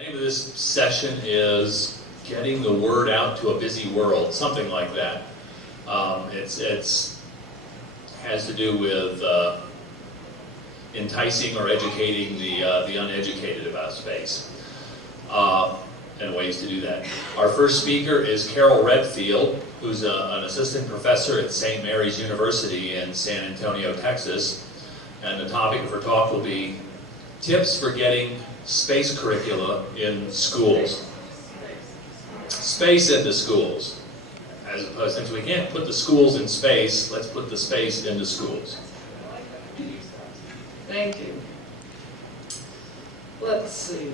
The name of this session is Getting the Word Out to a Busy World, something like that. It's has to do with enticing or educating the uneducated about space, and ways to do that. Our first speaker is Carol Redfield, who's an assistant professor at St. Mary's University in San Antonio, Texas. And the topic of her talk will be tips for getting space curricula in schools. Space into schools. As opposed, since we can't put the schools in space, let's put the space into schools. Thank you. Let's see.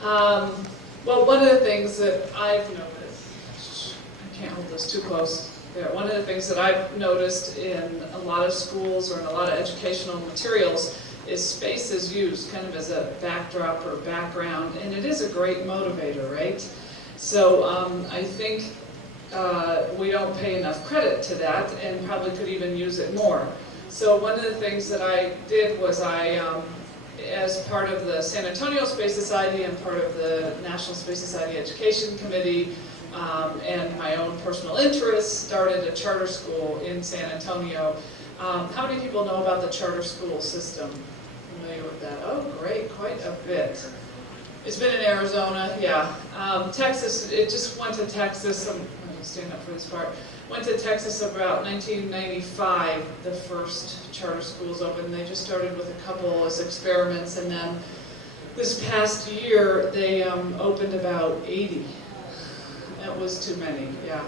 Well, one of the things that I've noticed, I can't hold this too close. Yeah, one of the things that I've noticed in a lot of schools or in a lot of educational materials is space is used kind of as a backdrop or background, and it is a great motivator, right? So I think we don't pay enough credit to that and probably could even use it more. So one of the things that I did was as part of the San Antonio Space Society and part of the National Space Society Education Committee and my own personal interest, started a charter school in San Antonio. How many people know about the charter school system? Familiar with that? Oh, great, quite a bit. It's been in Arizona, yeah. Texas, it just went to Texas, I'm going to stand up for this part, went to Texas about 1995, the first charter schools opened. They just started with a couple as experiments, and then this past year they opened about 80. That was too many, yeah.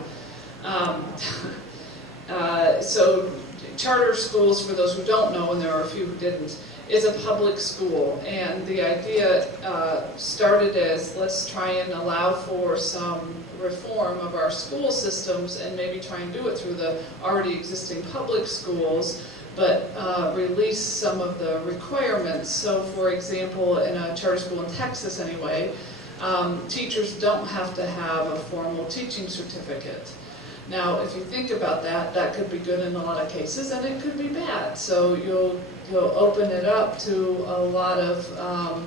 So charter schools, for those who don't know, and there are a few who didn't, is a public school, and the idea started as let's try and allow for some reform of our school systems and maybe try and do it through the already existing public schools, but release some of the requirements. So for example, in a charter school in Texas anyway, teachers don't have to have a formal teaching certificate. Now, if you think about that, that could be good in a lot of cases, and it could be bad. So you'll open it up to a lot of, I'll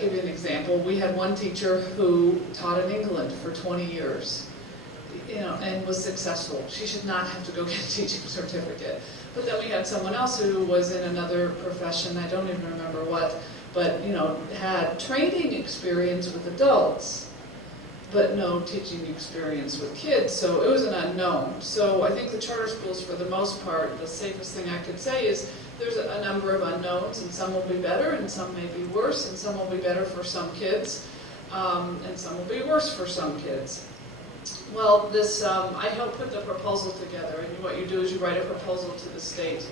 give you an example. We had one teacher who taught in England for 20 years, and was successful. She should not have to go get a teaching certificate. But then we had someone else who was in another profession, I don't even remember what, but had training experience with adults, but no teaching experience with kids, so it was an unknown. So I think the charter schools, for the most part, the safest thing I could say is there's a number of unknowns, and some will be better, and some may be worse, and some will be better for some kids, and some will be worse for some kids. Well, this I helped put the proposal together, and what you do is you write a proposal to the state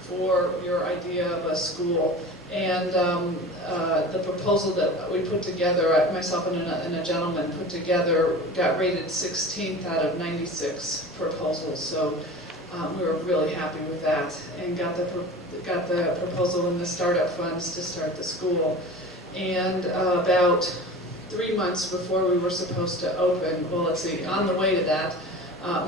for your idea of a school. And the proposal that we put together, myself and a gentleman put together, got rated 16th out of 96 proposals. So we were really happy with that, and got the proposal in the startup funds to start the school. And about 3 months before we were supposed to open, well, let's see, on the way to that,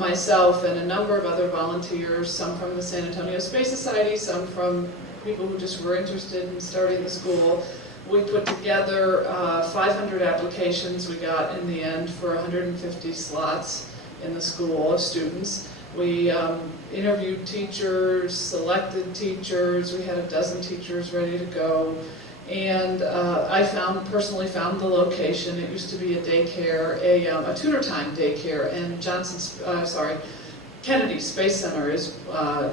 myself and a number of other volunteers, some from the San Antonio Space Society, some from people who just were interested in starting the school, we put together 500 applications we got in the end for 150 slots in the school of students. We interviewed teachers, selected teachers, we had a dozen teachers ready to go. And I personally found the location. It used to be a daycare, a tutor time daycare, and Kennedy Space Center is,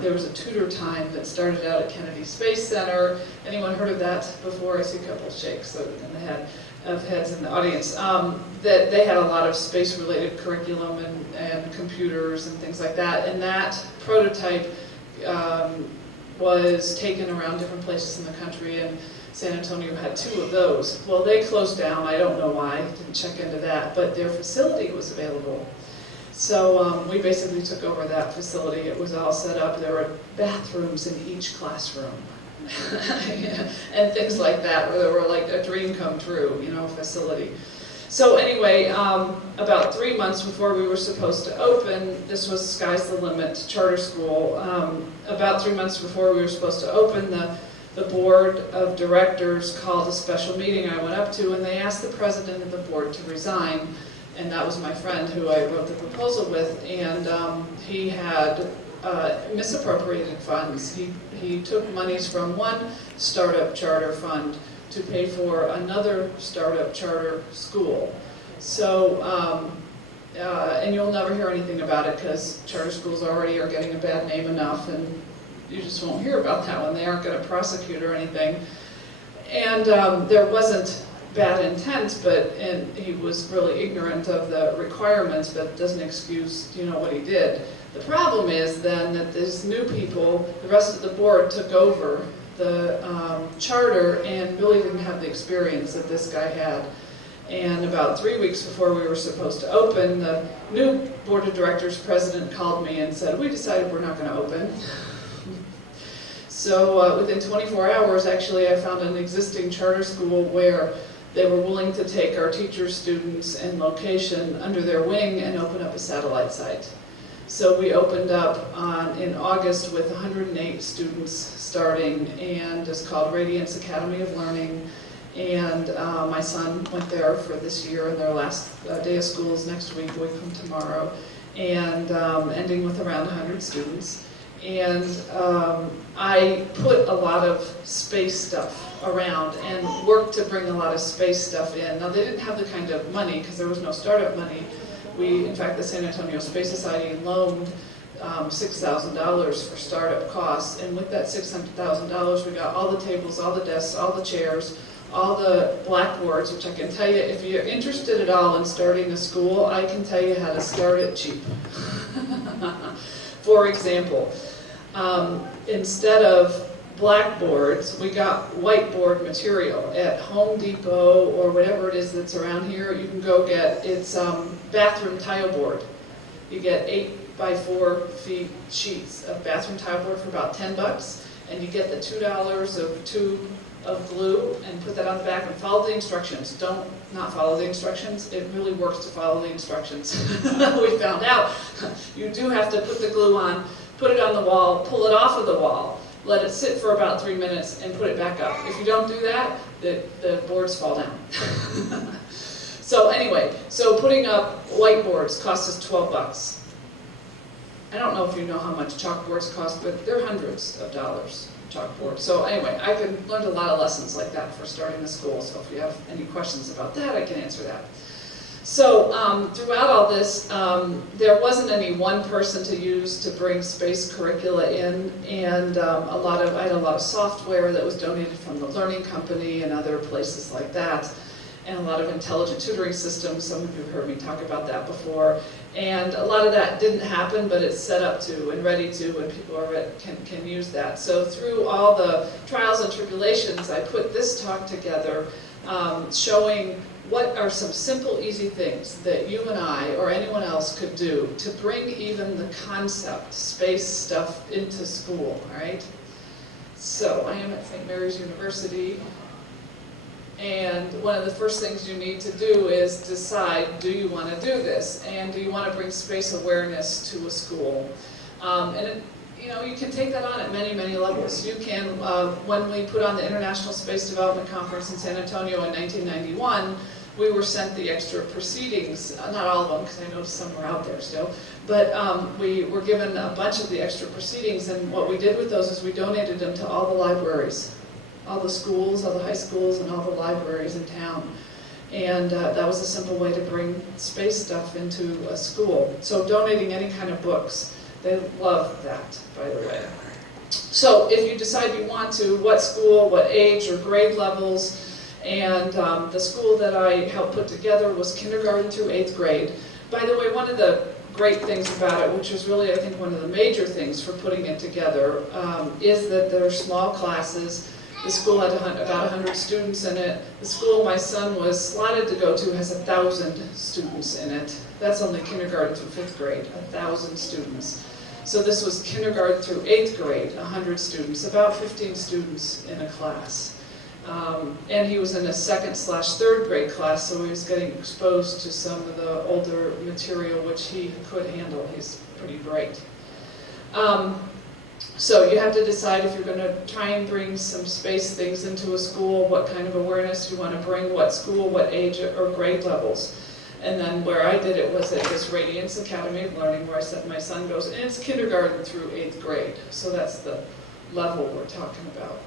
there was a tutor time that started out at Kennedy Space Center. Anyone heard of that before? I see a couple of shakes in the head of heads in the audience. That they had a lot of space-related curriculum and computers and things like that. And that prototype was taken around different places in the country, and San Antonio had 2 of those. Well, they closed down. I don't know why. Didn't check into that. But their facility was available. So we basically took over that facility. It was all set up. There were bathrooms in each classroom and things like that, where they were like a dream come true, facility. So anyway, about 3 months before we were supposed to open, this was Sky's the Limit Charter School. About 3 months before we were supposed to open, the board of directors called a special meeting I went up to, and they asked the president of the board to resign, and that was my friend who I wrote the proposal with, and he had misappropriated funds. He took monies from one startup charter fund to pay for another startup charter school. So, and you'll never hear anything about it because charter schools already are getting a bad name enough, and you just won't hear about that one. They aren't going to prosecute or anything. And there wasn't bad intent, and he was really ignorant of the requirements, but doesn't excuse, what he did. The problem is then that these new people, the rest of the board took over the charter and really didn't have the experience that this guy had. And about 3 weeks before we were supposed to open, the new board of directors president called me and said, "We decided we're not going to open." So within 24 hours, actually, I found an existing charter school where they were willing to take our teachers, students, and location under their wing and open up a satellite site. So we opened up in August with 108 students starting, and it's called Radiance Academy of Learning. And my son went there for this year, and their last day of school is next week, a week from tomorrow, and ending with around 100 students. And I put a lot of space stuff around and worked to bring a lot of space stuff in. Now, they didn't have the kind of money because there was no startup money. In fact, the San Antonio Space Society loaned $6,000 for startup costs, and with that $600,000, we got all the tables, all the desks, all the chairs, all the blackboards, which I can tell you, if you're interested at all in starting a school, I can tell you how to start it cheap. For example, instead of blackboards, we got whiteboard material at Home Depot or whatever it is that's around here. You can go get, it's bathroom tile board. You get 8 by 4 feet sheets of bathroom tile board for about $10, and you get the $2 of tube of glue and put that on the back and follow the instructions. Don't not follow the instructions. It really works to follow the instructions. We found out you do have to put the glue on, put it on the wall, pull it off of the wall, let it sit for about 3 minutes, and put it back up. If you don't do that, the boards fall down. So anyway, so putting up whiteboards cost us $12. I don't know if you know how much chalkboards cost, but they're hundreds of dollars. Chalkboard. So anyway, I learned a lot of lessons like that for starting the school, so if you have any questions about that, I can answer that. So throughout all this, there wasn't any one person to use to bring space curricula in, and I had a lot of software that was donated from the Learning Company and other places like that, and a lot of intelligent tutoring systems. Some of you have heard me talk about that before. And a lot of that didn't happen, but it's set up to and ready to, and people can use that. So through all the trials and tribulations, I put this talk together showing what are some simple, easy things that you and I or anyone else could do to bring even the concept, space stuff into school, all right? So I am at St. Mary's University. And one of the first things you need to do is decide, do you want to do this? And do you want to bring space awareness to a school? You can take that on at many, many levels. You can, when we put on the International Space Development Conference in San Antonio in 1991, we were sent the extra proceedings, not all of them, because I know some are out there still, but we were given a bunch of the extra proceedings, and what we did with those is we donated them to all the libraries. All the schools, all the high schools, and all the libraries in town. And that was a simple way to bring space stuff into a school. So donating any kind of books, they love that, by the way. So if you decide you want to, what school, what age or grade levels, and the school that I helped put together was kindergarten through 8th grade. By the way, one of the great things about it, which was really, I think, one of the major things for putting it together, is that there are small classes. The school had about 100 students in it. The school my son was slotted to go to has 1,000 students in it. That's only kindergarten through 5th grade, 1,000 students. So this was kindergarten through 8th grade, 100 students, about 15 students in a class. And he was in a 2nd/3rd grade class, so he was getting exposed to some of the older material, which he could handle. He's pretty bright. So you have to decide if you're going to try and bring some space things into a school, what kind of awareness you want to bring, what school, what age or grade levels. And then where I did it was at this Radiance Academy of Learning, where I said my son goes, and it's kindergarten through 8th grade. So that's the level we're talking about.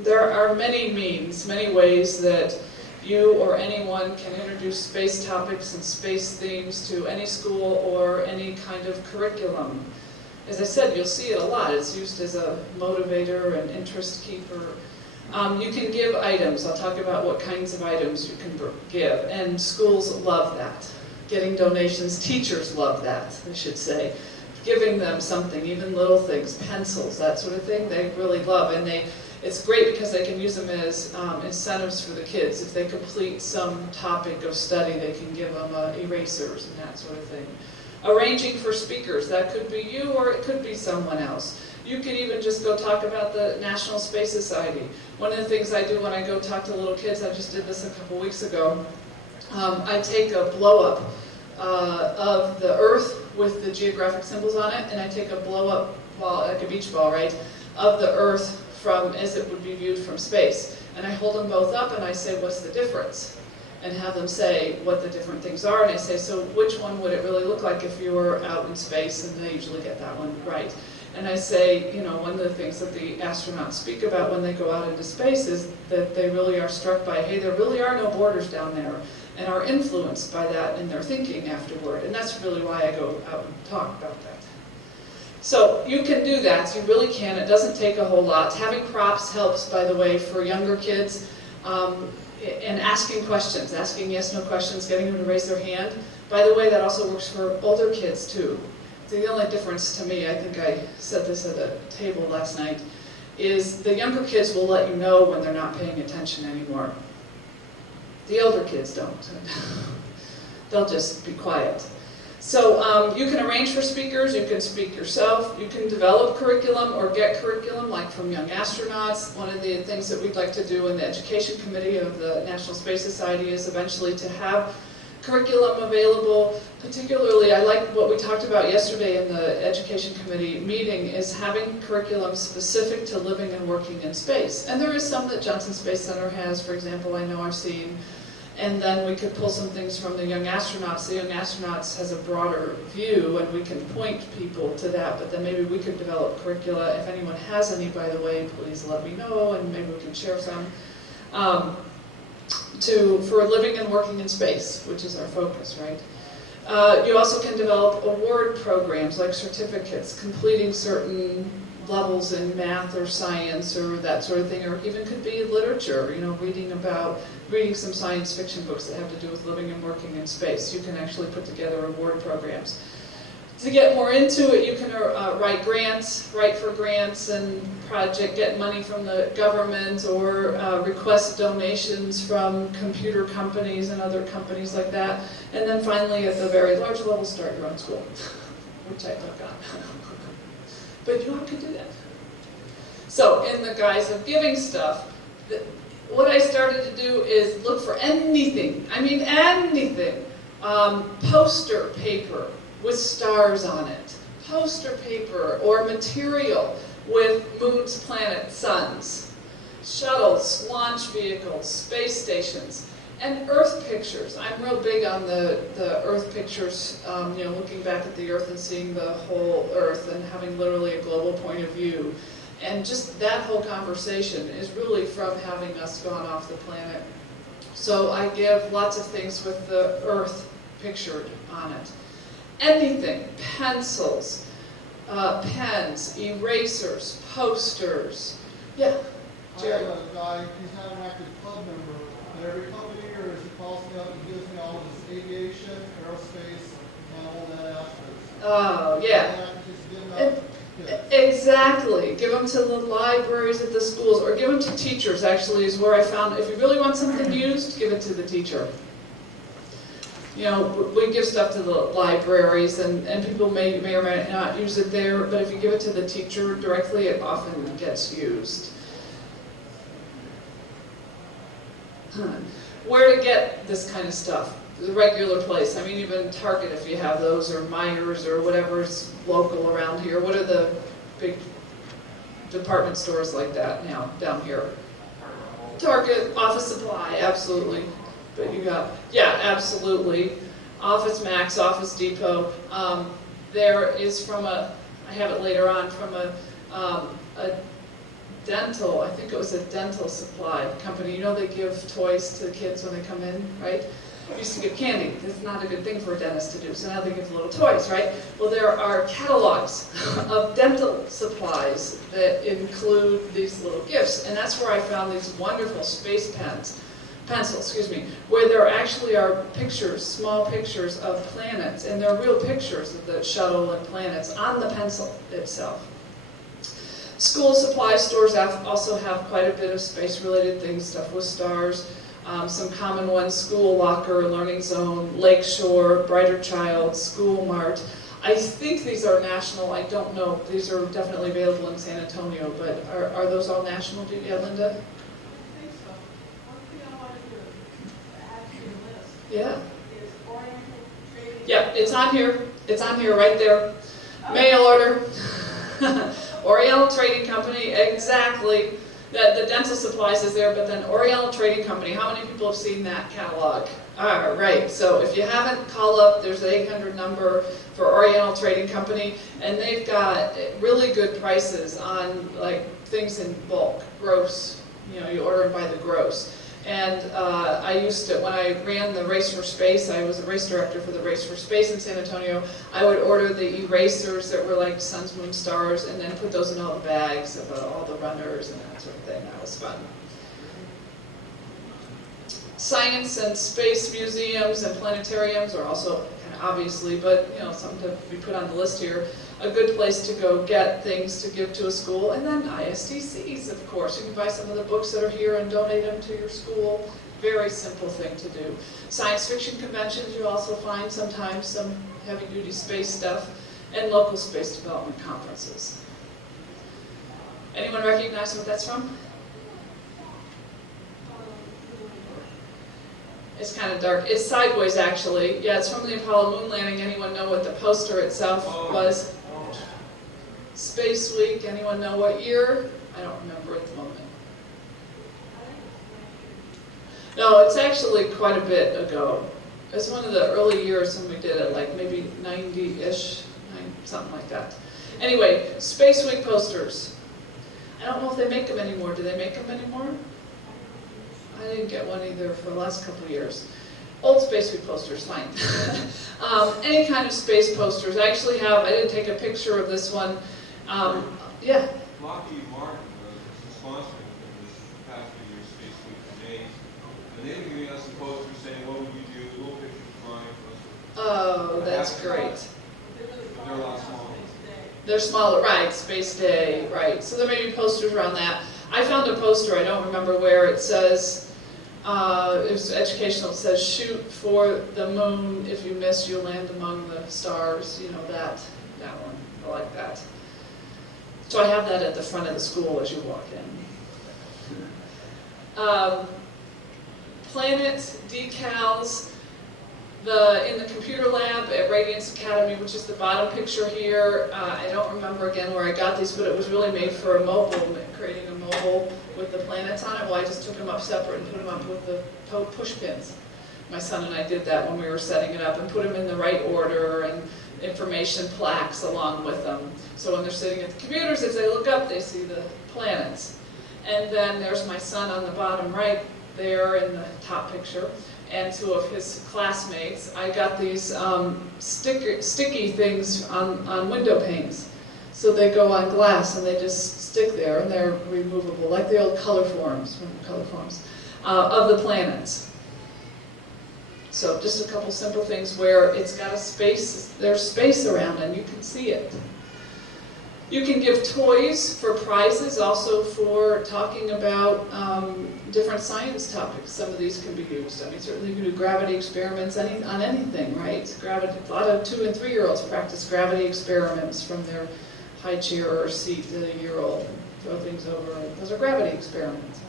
There are many means, many ways that you or anyone can introduce space topics and space themes to any school or any kind of curriculum. As I said, you'll see it a lot. It's used as a motivator and interest keeper. You can give items. I'll talk about what kinds of items you can give. And schools love that. Getting donations, teachers love that, I should say. Giving them something, even little things, pencils, that sort of thing, they really love. And it's great because they can use them as incentives for the kids. If they complete some topic of study, they can give them erasers and that sort of thing. Arranging for speakers, that could be you or it could be someone else. You could even just go talk about the National Space Society. One of the things I do when I go talk to little kids, I just did this a couple weeks ago, I take a blow-up of the Earth with the geographic symbols on it, and I take a blow-up ball, like a beach ball, right, of the Earth from as it would be viewed from space. And I hold them both up and I say, what's the difference? And have them say what the different things are. And I say, so which one would it really look like if you were out in space? And they usually get that one right. And I say, you know, one of the things that the astronauts speak about when they go out into space is that they really are struck by, hey, there really are no borders down there, and are influenced by that in their thinking afterward. And that's really why I go out and talk about that. So you can do that, you really can. It doesn't take a whole lot. Having props helps, by the way, for younger kids. And asking questions, asking yes/no questions, getting them to raise their hand. By the way, that also works for older kids too. The only difference to me, I think I said this at a table last night, is the younger kids will let you know when they're not paying attention anymore. The older kids don't. They'll just be quiet. So you can arrange for speakers, you can speak yourself, you can develop curriculum or get curriculum like from young astronauts. One of the things that we'd like to do in the education committee of the National Space Society is eventually to have curriculum available. Particularly, I like what we talked about yesterday in the education committee meeting, is having curriculum specific to living and working in space. And there is some that Johnson Space Center has, for example, I know I've seen. And then we could pull some things from the Young Astronauts. The Young Astronauts has a broader view, and we can point people to that, but then maybe we could develop curricula. If anyone has any, by the way, please let me know, and maybe we can share some. For living and working in space, which is our focus, right? You also can develop award programs, like certificates, completing certain levels in math or science or that sort of thing, or even could be literature, you know, reading some science fiction books that have to do with living and working in space. You can actually put together award programs. To get more into it, you can write for grants and get money from the government, or request donations from computer companies and other companies like that. And then finally, at the very large level, start your own school, which I took on. But you have to do that. So in the guise of giving stuff, what I started to do is look for anything, I mean anything, poster paper with stars on it, poster paper or material with moons, planets, suns, shuttles, launch vehicles, space stations, and Earth pictures. I'm real big on the Earth pictures, you know, looking back at the Earth and seeing the whole Earth and having literally a global point of view. And just that whole conversation is really from having us gone off the planet. So I give lots of things with the Earth pictured on it. Anything, pencils, pens, erasers, posters. Yeah, Jerry. I have a guy, he's not an active club member. And every couple of years, he calls me up and gives me all of his aviation, aerospace, and all that after. Oh, yeah. Exactly. Give them to the libraries at the schools, or give them to teachers, actually, is where I found, if you really want something used, give it to the teacher. You know, we give stuff to the libraries, and people may or may not use it there, but if you give it to the teacher directly, it often gets used. Where to get this kind of stuff? The regular place. I mean, even Target, if you have those, or Myers, or whatever's local around here. What are the big department stores like that now down here. Target, Office Supply, absolutely. But you got, yeah, absolutely. Office Max, Office Depot. There is from a, I have it later on, from a dental, I think it was a dental supply company. You know they give toys to the kids when they come in, right? Used to give candy. That's not a good thing for a dentist to do, so now they give little toys, right? Well, there are catalogs of dental supplies that include these little gifts, and that's where I found these wonderful space pencils, where there actually are pictures, small pictures of planets, and they're real pictures of the shuttle and planets on the pencil itself. School supply stores also have quite a bit of space-related things, stuff with stars. Some common ones: School Locker, Learning Zone, Lakeshore, Brighter Child, School Mart. I think these are national, I don't know. These are definitely available in San Antonio, but are those all national? Yeah, Linda? I think so. One thing I wanted to add to your list Yeah. is Oriental Trading. Yeah, it's on here. It's on here right there. Mail order. Oriental Trading Company, exactly. The dental supplies is there, but then Oriental Trading Company, how many people have seen that catalog? All right, so if you haven't, call up. There's the 800 number for Oriental Trading Company, and they've got really good prices on like things in bulk, gross. You know, you order them by the gross. And I used to, when I ran the Race for Space, I was a race director for the Race for Space in San Antonio, I would order the erasers that were like suns, moon, stars, and then put those in all the bags of all the runners and that sort of thing. That was fun. Science and space museums and planetariums are also kind of obviously, but you know, something to be put on the list here. A good place to go get things to give to a school, and then ISDCs, of course. You can buy some of the books that are here and donate them to your school. Very simple thing to do. Science fiction conventions, you also find sometimes some heavy-duty space stuff, and local space development conferences. Anyone recognize what that's from? It's kind of dark. It's sideways, actually. Yeah, it's from the Apollo moon landing. Anyone know what the poster itself was? Space Week. Anyone know what year? I don't remember at the moment. No, it's actually quite a bit ago. It's one of the early years when we did it, like maybe 90-ish, something like that. Anyway, Space Week posters. I don't know if they make them anymore. Do they make them anymore? I didn't get one either for the last couple of years. Old Space Week posters, fine. Any kind of space posters. I actually have, I didn't take a picture of this one. Yeah. Lockheed Martin was sponsoring this past few years Space Week days. And they were giving us a poster saying, what would you do? Little pictures flying. Oh, that's great. They're a lot smaller. They're smaller, right, Space Day, right. So there may be posters around that. I found a poster, I don't remember where, it says, it was educational, it says, shoot for the moon, if you miss, you'll land among the stars, you know, that one, I like that. So I have that at the front of the school as you walk in. Planet decals. In the computer lab at Radiance Academy, which is the bottom picture here, I don't remember again where I got these, but it was really made for a mobile, creating a mobile with the planets on it. Well, I just took them up separate and put them up with the push pins. My son and I did that when we were setting it up, and put them in the right order and information plaques along with them. So when they're sitting at the computers, as they look up, they see the planets. And then there's my son on the bottom right there in the top picture, and two of his classmates. I got these sticky things on window panes. So they go on glass and they just stick there, and they're removable, like the old color forms, of the planets. So just a couple simple things where it's got a space, there's space around and you can see it. You can give toys for prizes, also for talking about different science topics. Some of these can be used. I mean, certainly you can do gravity experiments on anything, right? A lot of 2- and 3-year-olds practice gravity experiments from their high chair or seat to the year-old and throw things over. Those are gravity experiments.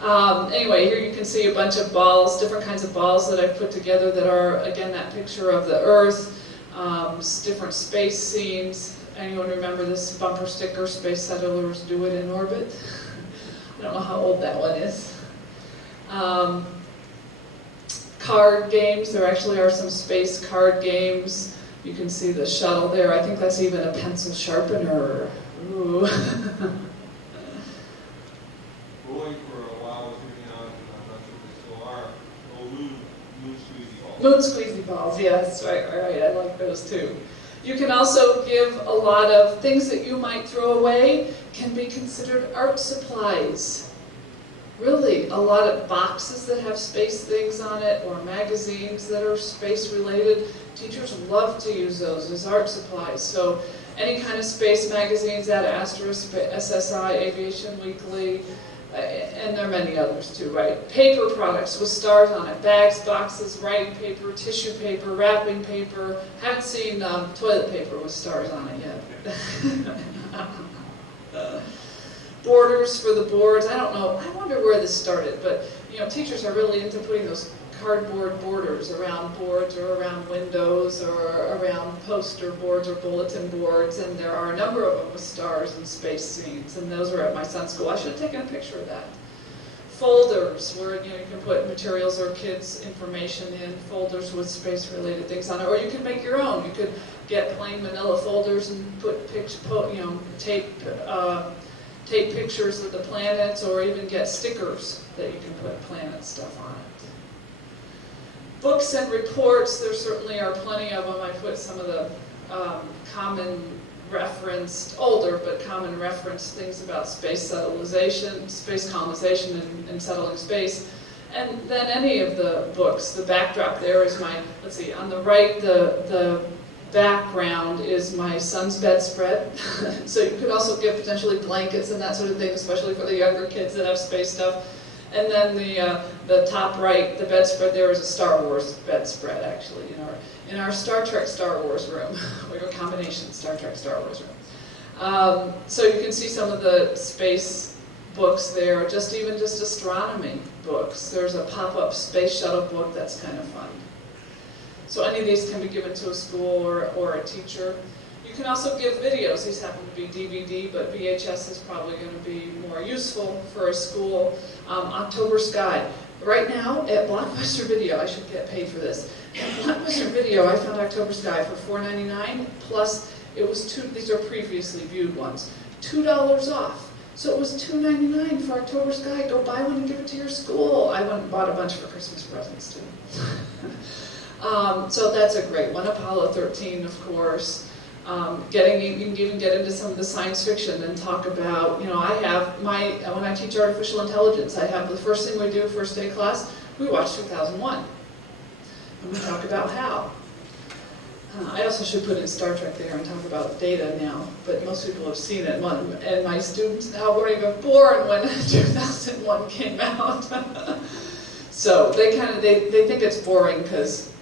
Anyway, here you can see a bunch of balls, different kinds of balls that I've put together that are, again, that picture of the Earth, different space scenes. anyone remember this bumper sticker, Space Settlers Do It in Orbit? I don't know how old that one is. Card games, there actually are some space card games. You can see the shuttle there. I think that's even a pencil sharpener. Ooh. Rolling for a while was giving out, and I'm not sure if they still are, moon squeezy balls. Moon squeezy balls, yes, right, I like those too. You can also give a lot of things that you might throw away can be considered art supplies. Really, a lot of boxes that have space things on it, or magazines that are space related. Teachers love to use those as art supplies. So any kind of space magazines, Ad Astra, SSI, Aviation Weekly, and there are many others too, right? Paper products with stars on it, bags, boxes, writing paper, tissue paper, wrapping paper. Haven't seen toilet paper with stars on it yet. Borders for the boards. I don't know, I wonder where this started, but you know, teachers are really into putting those cardboard borders around boards or around windows or around poster boards or bulletin boards, and there are a number of them with stars and space scenes, and those were at my son's school. I should have taken a picture of that. Folders where you can put materials or kids' information in, folders with space-related things on it, or you can make your own. You could get plain manila folders and put tape pictures of the planets, or even get stickers that you can put planet stuff on it. Books and reports, there certainly are plenty of them. I put some of the common referenced, older but common referenced things about space colonization and settling space. And then any of the books. The backdrop there is my, let's see, on the right, the background is my son's bedspread. So you could also give potentially blankets and that sort of thing, especially for the younger kids that have space stuff. And then the top right, the bedspread there is a Star Wars bedspread, actually, in our Star Trek Star Wars room. We have a combination Star Trek Star Wars room. So you can see some of the space books there, even just astronomy books. There's a pop-up space shuttle book that's kind of fun. So any of these can be given to a school or a teacher. You can also give videos. These happen to be DVD, but VHS is probably going to be more useful for a school. October Sky. Right now at Blockbuster Video, I should get paid for this. At Blockbuster Video, I found October Sky for $4.99, plus it was these are previously viewed ones, $2 off. So it was $2.99 for October Sky. Go buy one and give it to your school. I went and bought a bunch for Christmas presents too. So that's a great one. Apollo 13, of course. You can even get into some of the science fiction and talk about, when I teach artificial intelligence, I have the first thing we do, first day class, we watch 2001. And we talk about how. I also should put in Star Trek there and talk about Data now, but most people have seen it. And my students now weren't even born when 2001 came out. So they think it's boring because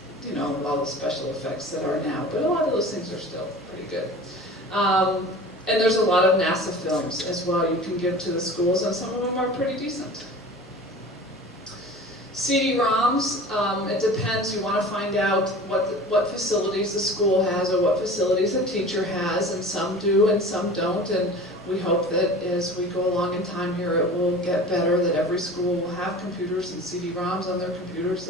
all the special effects that are now, but a lot of those things are still pretty good. And there's a lot of NASA films as well you can give to the schools, and some of them are pretty decent. CD-ROMs, it depends. You want to find out what facilities the school has or what facilities a teacher has, and some do and some don't, and we hope that as we go along in time here it will get better, that every school will have computers and CD-ROMs on their computers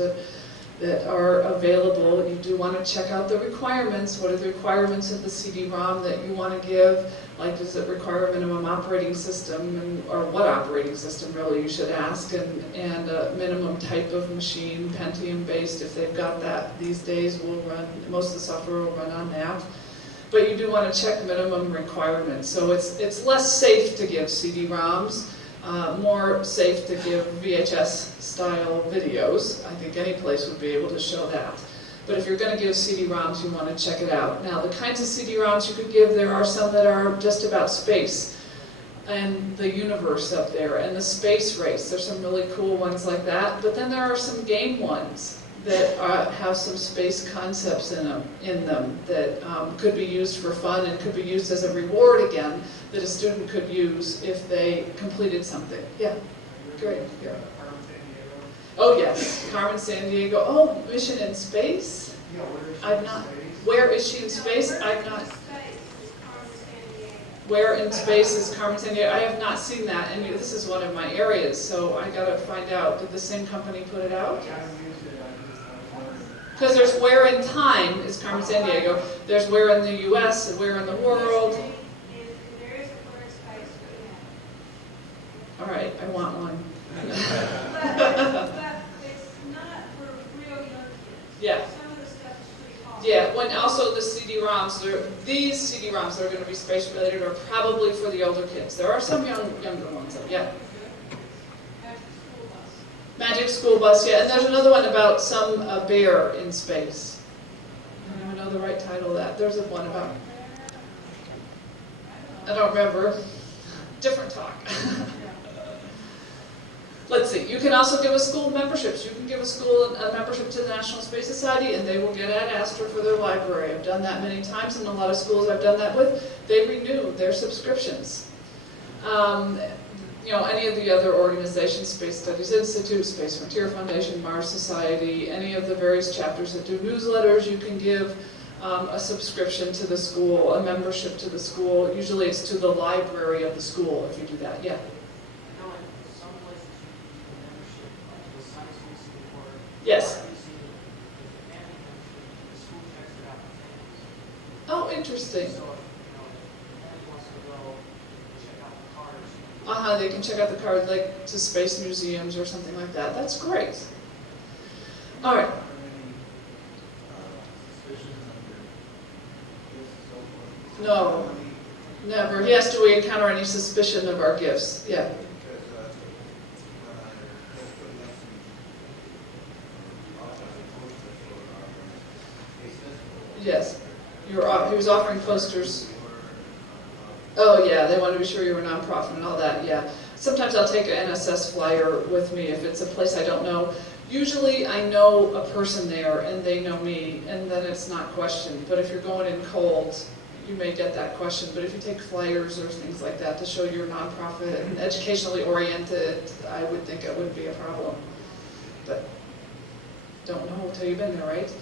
that are available. You do want to check out the requirements. What are the requirements of the CD-ROM that you want to give? Like, does it require a minimum operating system, or what operating system really you should ask, and a minimum type of machine, Pentium-based, if they've got that these days, most of the software will run on that. But you do want to check minimum requirements. So it's less safe to give CD-ROMs. More safe to give VHS-style videos. I think any place would be able to show that. But if you're going to give CD-ROMs, you want to check it out. Now, the kinds of CD-ROMs you could give, there are some that are just about space and the universe up there and the space race. There's some really cool ones like that. But then there are some game ones that have some space concepts in them that could be used for fun and could be used as a reward again that a student could use if they completed something. Yeah, great. Yeah. Oh yes, Carmen Sandiego. Oh, Mission in Space? I've not. Where is she in space? I've not. Where in space is Carmen Sandiego? I have not seen that, and this is one of my areas, so I gotta find out, did the same company put it out? Because there's where in time is Carmen Sandiego, there's where in the US, and where in the world. There is a word spice for All right, I want one. but it's not for real young kids. Yeah. Some of the stuff is pretty hard. Yeah, when also the CD-ROMs, these CD-ROMs that are going to be space related are probably for the older kids. There are some younger ones, though, yeah. Magic school bus. Magic School Bus, yeah, and there's another one about some bear in space. I don't even know the right title of that. There's one about, I don't remember. Different talk. Let's see, you can also give a school memberships. You can give a school a membership to the National Space Society and they will get Ad Astra for their library. I've done that many times and a lot of schools I've done that with, they renew their subscriptions. You know, any of the other organizations, Space Studies Institute, Space Frontier Foundation, Mars Society, any of the various chapters that do newsletters, you can give a subscription to the school, a membership to the school. Usually it's to the library of the school if you do that, yeah. Yes. Oh, interesting. They can check out the card like to space museums or something like that. That's great. All right. No, never. Yes, do we encounter any suspicion of our gifts? Yeah. Yes. He was offering posters. Oh yeah, they want to be sure you're a nonprofit and all that, yeah. Sometimes I'll take an NSS flyer with me if it's a place I don't know. Usually I know a person there and they know me and then it's not questioned. But if you're going in cold, you may get that question. But if you take flyers or things like that to show you're a nonprofit and educationally oriented, I would think it wouldn't be a problem. But don't know until you've been there, right?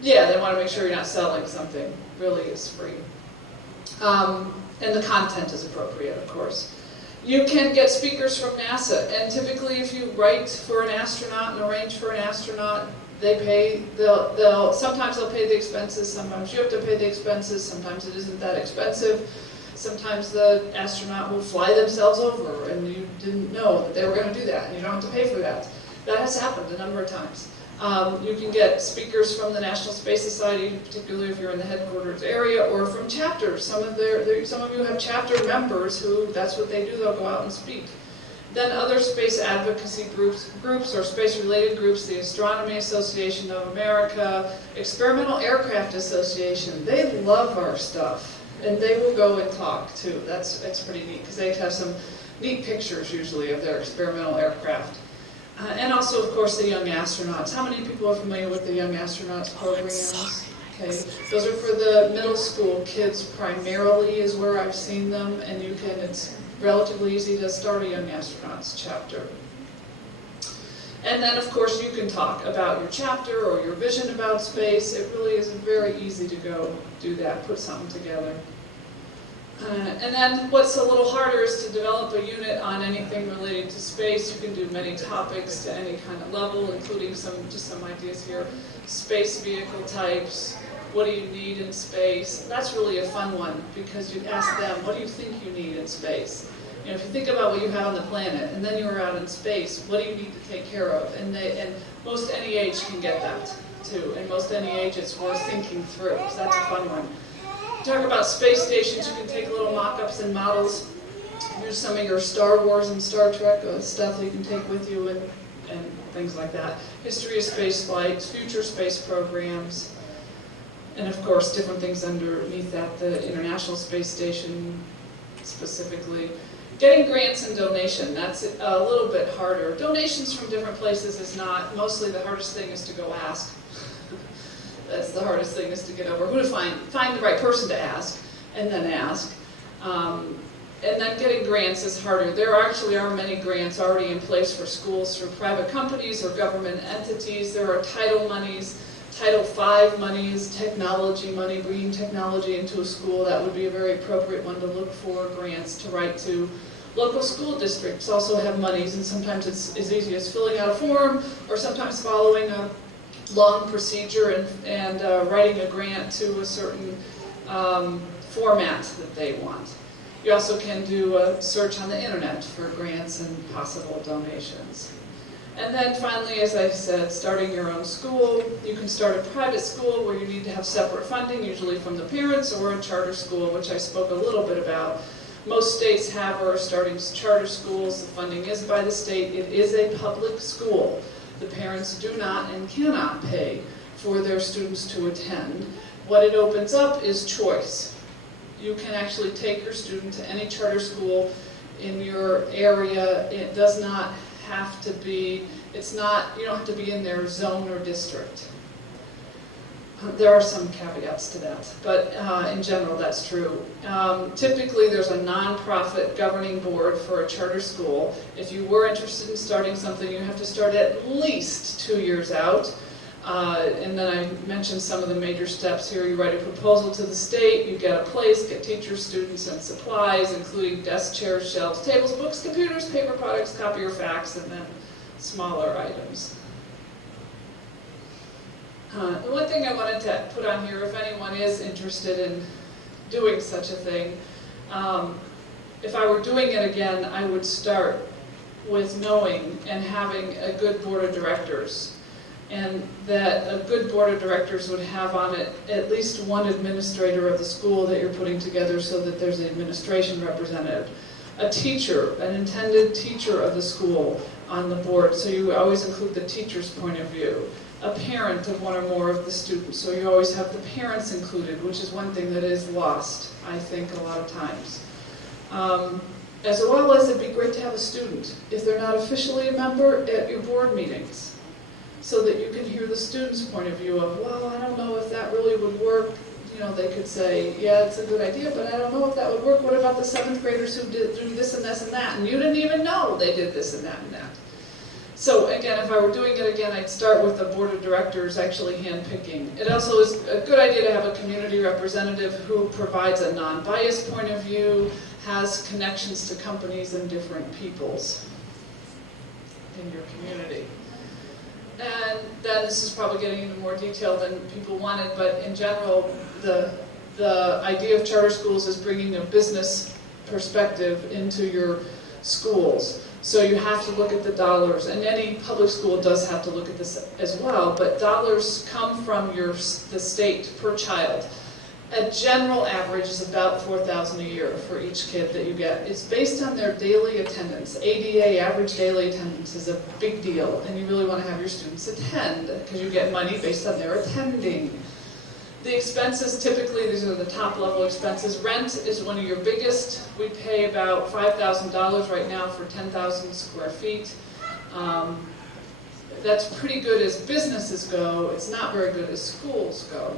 Yeah, they want to make sure you're not selling something. Really, it's free. And the content is appropriate, of course. You can get speakers from NASA, and typically if you write for an astronaut and arrange for an astronaut, they pay, sometimes they'll pay the expenses, sometimes you have to pay the expenses, sometimes it isn't that expensive. Sometimes the astronaut will fly themselves over and you didn't know that they were going to do that, and you don't have to pay for that. That has happened a number of times. You can get speakers from the National Space Society, particularly if you're in the headquarters area, or from chapters. Some of you have chapter members who, that's what they do, they'll go out and speak. Then other space advocacy groups or space-related groups, the Astronomy Association of America, Experimental Aircraft Association, they love our stuff, and they will go and talk too. That's pretty neat, because they have some neat pictures usually of their experimental aircraft. And also, of course, the Young Astronauts. How many people are familiar with the Young Astronauts programs? Okay, those are for the middle school kids primarily is where I've seen them, and it's relatively easy to start a Young Astronauts chapter. And then, of course, you can talk about your chapter or your vision about space. It really is very easy to go do that, put something together. And then what's a little harder is to develop a unit on anything related to space. You can do many topics to any kind of level, including just some ideas here. Space vehicle types, what do you need in space? That's really a fun one because you ask them, what do you think you need in space? You know, if you think about what you have on the planet and then you're out in space, what do you need to take care of? And most NEH can get that too. And most NEH it's worth thinking through, so that's a fun one. Talk about space stations, you can take little mock-ups and models. Use some of your Star Wars and Star Trek stuff that you can take with you and things like that. History of space flight, future space programs, and of course different things underneath that, the International Space Station specifically. Getting grants and donation, that's a little bit harder. Donations from different places is not, mostly the hardest thing is to go ask. That's the hardest thing is to get over. Who to find the right person to ask, and then ask. And then getting grants is harder. There actually are many grants already in place for schools through private companies or government entities. There are title monies. Title V money is technology money, bringing technology into a school. That would be a very appropriate one to look for grants to write to. Local school districts also have monies, and sometimes it's as easy as filling out a form, or sometimes following a long procedure and writing a grant to a certain format that they want. You also can do a search on the internet for grants and possible donations. And then finally, as I said, starting your own school. You can start a private school where you need to have separate funding, usually from the parents, or a charter school, which I spoke a little bit about. Most states have or are starting charter schools. The funding is by the state. It is a public school. The parents do not and cannot pay for their students to attend. What it opens up is choice. You can actually take your student to any charter school in your area. It does not have to be, you don't have to be in their zone or district. There are some caveats to that, but in general that's true. Typically there's a nonprofit governing board for a charter school. If you were interested in starting something, you have to start at least 2 years out. And then I mentioned some of the major steps here. You write a proposal to the state, you get a place, get teachers, students, and supplies, including desks, chairs, shelves, tables, books, computers, paper products, copier, fax, and then smaller items. The one thing I wanted to put on here, if anyone is interested in doing such a thing, if I were doing it again, I would start with knowing and having a good board of directors. And that a good board of directors would have on it at least one administrator of the school that you're putting together, so that there's an administration representative. A teacher, an intended teacher of the school on the board, so you always include the teacher's point of view. A parent of one or more of the students, so you always have the parents included, which is one thing that is lost, I think, a lot of times. As well as it'd be great to have a student, if they're not officially a member, at your board meetings, so that you can hear the student's point of view of, well, I don't know if that really would work. You know, they could say, yeah, it's a good idea, but I don't know if that would work. What about the 7th graders who do this and this and that, and you didn't even know they did this and that and that. So again, if I were doing it again, I'd start with the board of directors actually handpicking. It also is a good idea to have a community representative who provides a non-biased point of view, has connections to companies and different peoples in your community. And then this is probably getting into more detail than people wanted, but in general, the idea of charter schools is bringing a business perspective into your schools. So you have to look at the dollars, and any public school does have to look at this as well, but dollars come from the state per child. A general average is about $4,000 a year for each kid that you get. It's based on their daily attendance. ADA, average daily attendance, is a big deal, and you really want to have your students attend, because you get money based on their attending. The expenses, typically, these are the top level expenses. Rent is one of your biggest. We pay about $5,000 right now for 10,000 square feet. That's pretty good as businesses go. It's not very good as schools go.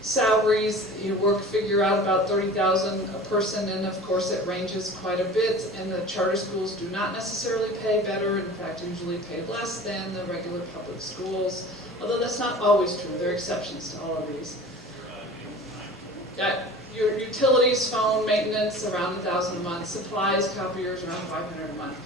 Salaries, figure out about $30,000 a person, and of course it ranges quite a bit, and the charter schools do not necessarily pay better, in fact usually pay less than the regular public schools, although that's not always true. There are exceptions to all of these. Your utilities, phone, maintenance, around $1,000 a month, supplies, copiers, around $500 a month.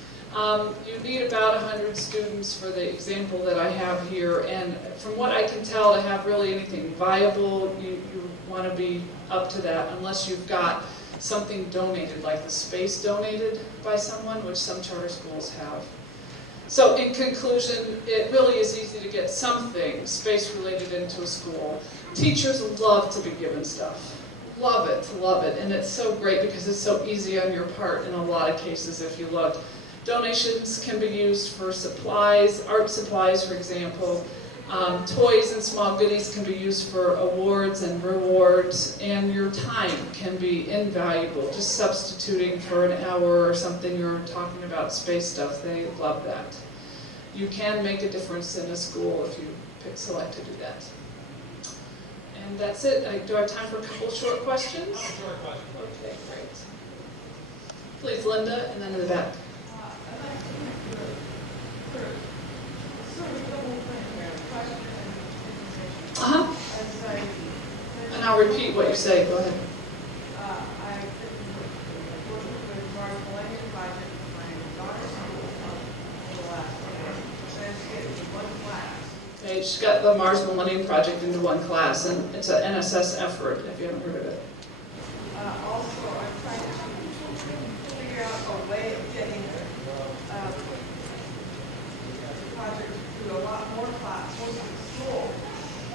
You need about 100 students for the example that I have here, and from what I can tell, to have really anything viable, you want to be up to that, unless you've got something donated, like the space donated by someone, which some charter schools have. So in conclusion, it really is easy to get something space related into a school. Teachers love to be given stuff. Love it, and it's so great because it's so easy on your part in a lot of cases if you look. Donations can be used for supplies, art supplies for example. Toys and small goodies can be used for awards and rewards, and your time can be invaluable. Just substituting for an hour or something, you're talking about space stuff, they love that. You can make a difference in a school if you select to do that. And that's it. Do I have time for a couple short questions? Short question. Okay, great. Please, Linda, and then in the back. I'd like to sort of double thing here, question and presentation. I'll repeat what you say, go ahead. I've been working with Mars Millennium Project with my daughter's school for the last 10 years. And it's getting one class. Okay, she's got the Mars Millennium Project into one class, and it's an NSS effort, if you haven't heard of it. Also, I'm trying to figure out a way of getting the project to do a lot more class, most of the school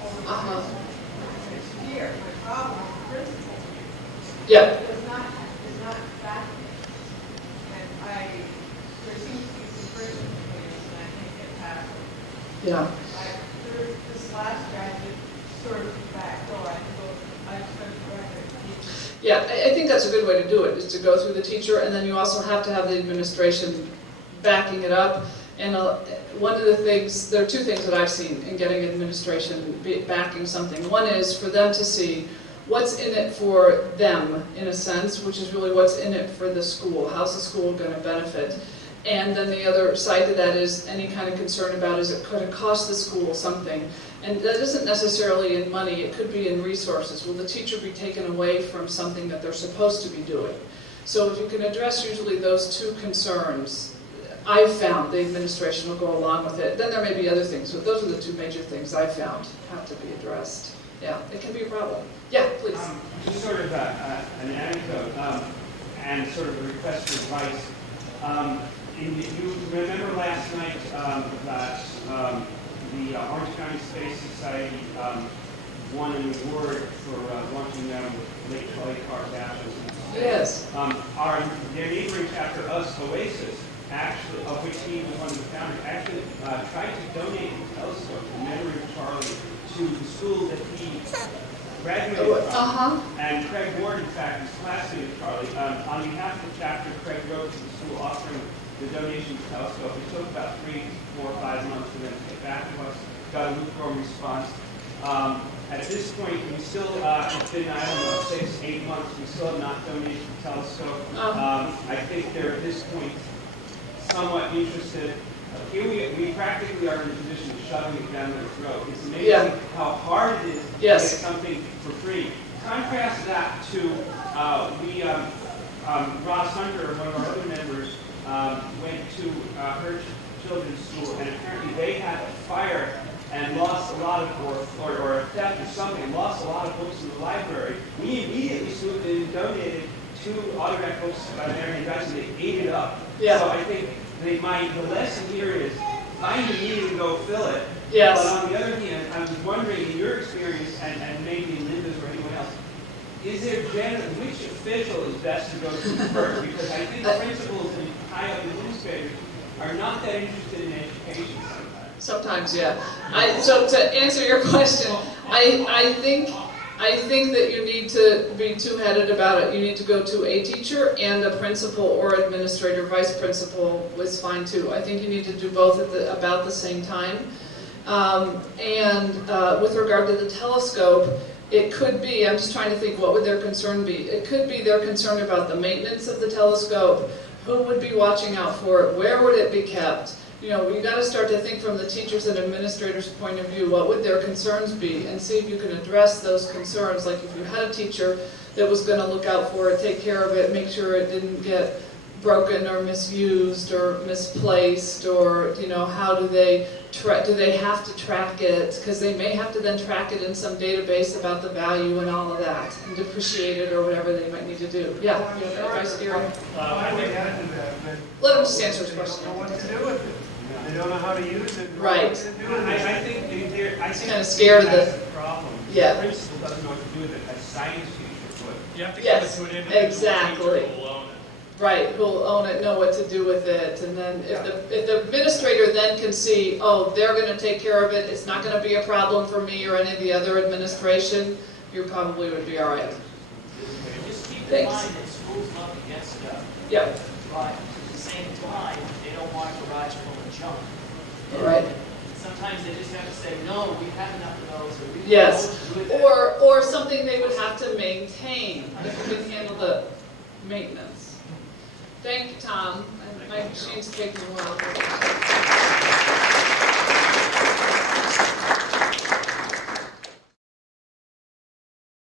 over the next year. My problem with the principal Yeah, is not faculty. And there seems to be some friction between us, and I can't get past it. yeah. This last graduate sort of backdoor, I spent Yeah, I think that's a good way to do it, is to go through the teacher, and then you also have to have the administration backing it up. And one of the things, there are two things that I've seen in getting administration backing something. One is for them to see what's in it for them, in a sense, which is really what's in it for the school. How's the school going to benefit? And then the other side to that is any kind of concern about, is it going to cost the school something? And that isn't necessarily in money, it could be in resources. Will the teacher be taken away from something that they're supposed to be doing? So if you can address usually those two concerns, I've found the administration will go along with it. Then there may be other things, but those are the two major things I've found have to be addressed. Yeah, it can be a problem. Yeah, please. Just sort of an anecdote and sort of a request for advice. You remember last night that the Orange County Space Society won an award for launching them with Lake Polycarp Atlas. Yes. Their neighboring chapter, us, Oasis, actually, of which he was one of the founders, actually tried to donate a telescope in memory of Charlie to the school that he graduated from. And Craig Ward, in fact, is classmate of Charlie. On behalf of the chapter, Craig wrote to the school offering the donation of the telescope. It took about 3, 4, 5 months for them to get back to us. Got a lukewarm response. At this point, we still, it's been, I don't know, 6, 8 months, we still have not donated the telescope. I think they're at this point somewhat interested. Here we practically are in a position of shoving it down their throat. It's amazing how hard it is to get something for free. Contrast that to, Ross Hunter, one of our other members, went to her children's school, and apparently they had a fire and lost a lot of, or a theft or something, lost a lot of books in the library. We immediately swooped in and donated 2 autographed books by Marion Guys, and they ate it up. Yeah. So I think the lesson here is find a need and go fill it. Yes. But on the other hand, I was wondering, in your experience, and maybe Linda's or anyone else, is there which official is best to go to first? Because I think principals and high-up administrators are not that interested in education sometimes. Sometimes, yeah. So to answer your question, I think that you need to be two-headed about it. You need to go to a teacher, and a principal or administrator, vice principal is fine too. I think you need to do both at about the same time. With regard to the telescope, it could be, I'm just trying to think, what would their concern be? It could be they're concerned about the maintenance of the telescope. Who would be watching out for it? Where would it be kept? You know, you've got to start to think from the teachers and administrators' point of view, what would their concerns be, and see if you can address those concerns. Like if you had a teacher that was going to look out for it, take care of it, make sure it didn't get broken or misused or misplaced, or, you know, how do they have to track it? Because they may have to then track it in some database about the value and all of that, and depreciate it or whatever they might need to do. Yeah, you know, advice, Gary? I would add to that, Let him just answer his question. they don't know what to do with it. They don't know how to use it. Right. I think Kinda scared of that's the- the problem. Yeah. The principal doesn't know what to do with it, a science teacher would. You have to Yes, give it to an individual exactly. teacher who will own it. Right, who'll own it, know what to do with it, and then if the administrator then can see, oh, they're gonna take care of it, it's not gonna be a problem for me or any of the other administration, you probably would be all right. Just keep in Thanks. mind that school's not against stuff, Yep, but at the same time, they don't want a garage full of junk. all right. Sometimes they just have to say, no, we've had enough of those, or we don't know Yes, what to do with that. or something they would have to maintain, if you can handle the maintenance. Thank you, Tom, my machine's taking a while.